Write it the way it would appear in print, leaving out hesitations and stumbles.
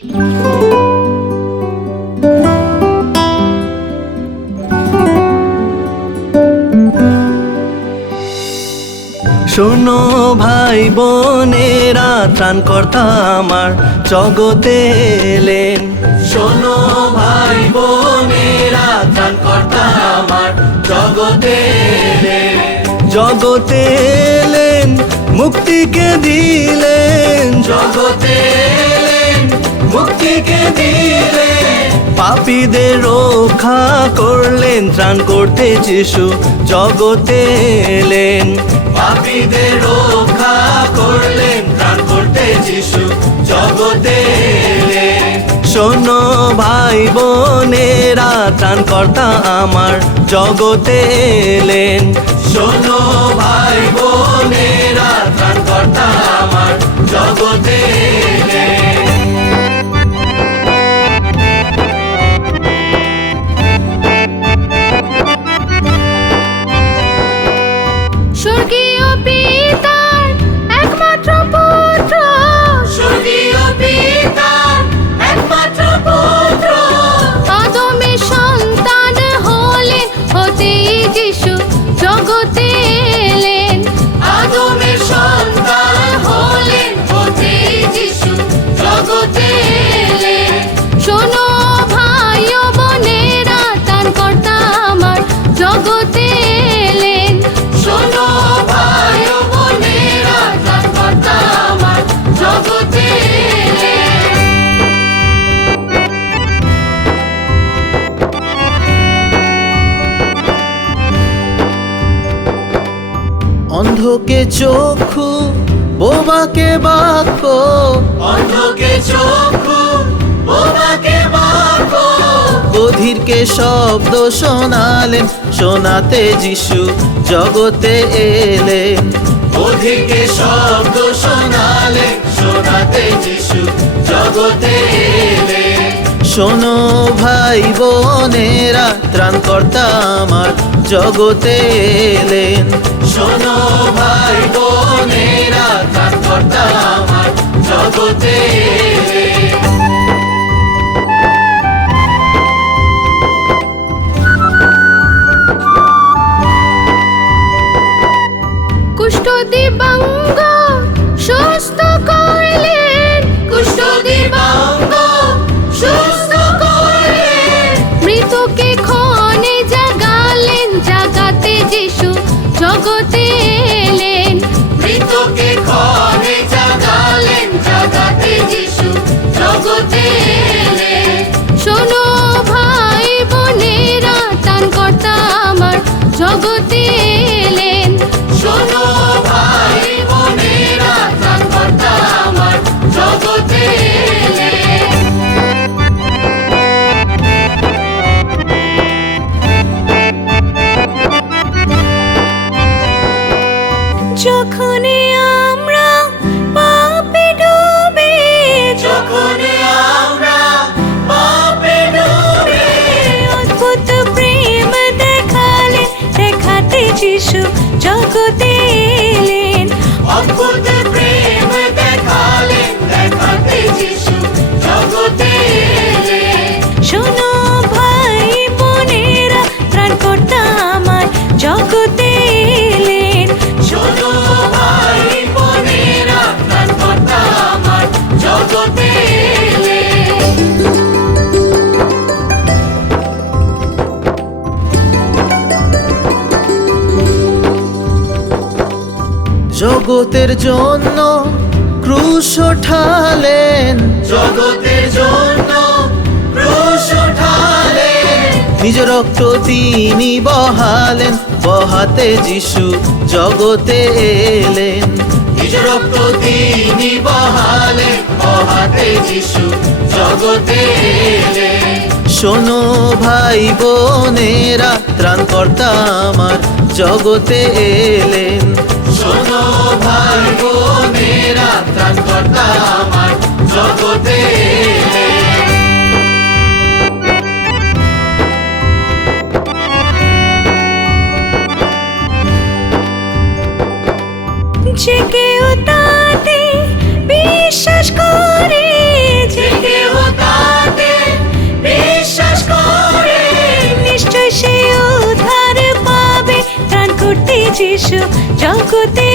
শোনো ভাই বোনেরা, ত্রাণকর্তা আমার জগতে এলেন। শোনো ভাই বোনেরা, ত্রাণকর্তা আমার জগতে এলেন। জগতে এলেন, মুক্তিকে দিলেন। জগতে এলেন, মুক্তিকে দিলেন। পাপীদের রক্ষা করলেন, ত্রাণ করতে যিশু জগতে এলেন। পাপীদের রক্ষা করলেন, ত্রাণ করতে যিশু জগতে এলেন। শোনো ভাই বোনেরা, ত্রাণকর্তা আমার জগতে এলেন। শোনো ভাই বোনেরা, ত্রাণকর্তা আমার জগতে এলেন। স্বর্গীয় পিতার একমাত্র পুত্র, স্বর্গীয় পিতার একমাত্র পুত্র, আদমের সন্তান হলেন, হতেই যিশু জগতে এলেন। আদমের সন্তান হলেন, হতেই যিশু জগতে এলেন। শোনো ভাই ও বোনেরা, ত্রাণকর্তা আমার জগতে এলেন। শোনো ভাই ও বোনেরা, ত্রাণকর্তা আমার জগতে এলেন। অন্ধকে চক্ষু, বোবাকে বাক্য। অন্ধকে চক্ষু, বোবাকে বাক্য। বধিরকে শব্দ শোনালেন, শোনাতে যিশু জগতে এলেন। বধিরকে শব্দ শোনালেন, শোনাতে যিশু জগতে এলেন। শোনো ভাই বোনেরা, ত্রাণকর্তা আমার জগতে এলেন। শোনো ভাই বোনেরা, ত্রাণকর্তা আমার জগতে এলেন। কুষ্ঠ দিবাঙ্গ সুস্থ করলেন, কুষ্ঠ দিবাঙ্গ সুস্থ করলেন। মৃতকে ক্ষণে জাগালেন, জাগাতে যিশু জগতে এলেন। মৃতকে ক্ষণে জাগালেন, জাগাতে যিশু জগতে এলেন। শোনো ভাই বোনেরা, ত্রাণকর্তা আমার জগতে এলেন। শোনো ভাই বোনেরা, ত্রাণকর্তা আমার জগতে এলেন। যখন আমরা পাপে ডুবে, যখন আমরা পাপে ডুবে, অদ্ভুত প্রেম দেখালেন, দেখাতে যিশু জগতে এলেন। অদ্ভুত প্রেম দেখালেন, দেখাতে যিশু জগতে এলেন। শোনো ভাই বোনেরা, ত্রাণকর্তা আমার জগতে এলেন। শোনো ভাই বোনেরা, ত্রাণকর্তা আমার জগতে এলেন। জগতের জন্য ক্রুশ ওঠালেন। জগতের জন্য ক্রুশ ওঠালেন। নিজ রক্ত তিনি বহালেন, বহাতে যিশু জগতে এলেন। নিজ রক্ত তিনি বহালেন, বহাতে যিশু জগতে এলেন। শোনো ভাই বোনেরা, ত্রাণকর্তা আমার জগতে এলেন। শোনো ভাই বোনেরা, ত্রাণকর্তা আমার জগতে এলেন। যে কেউ তাতে বিশ্বাস করে, যে কেউ যিশু জগতে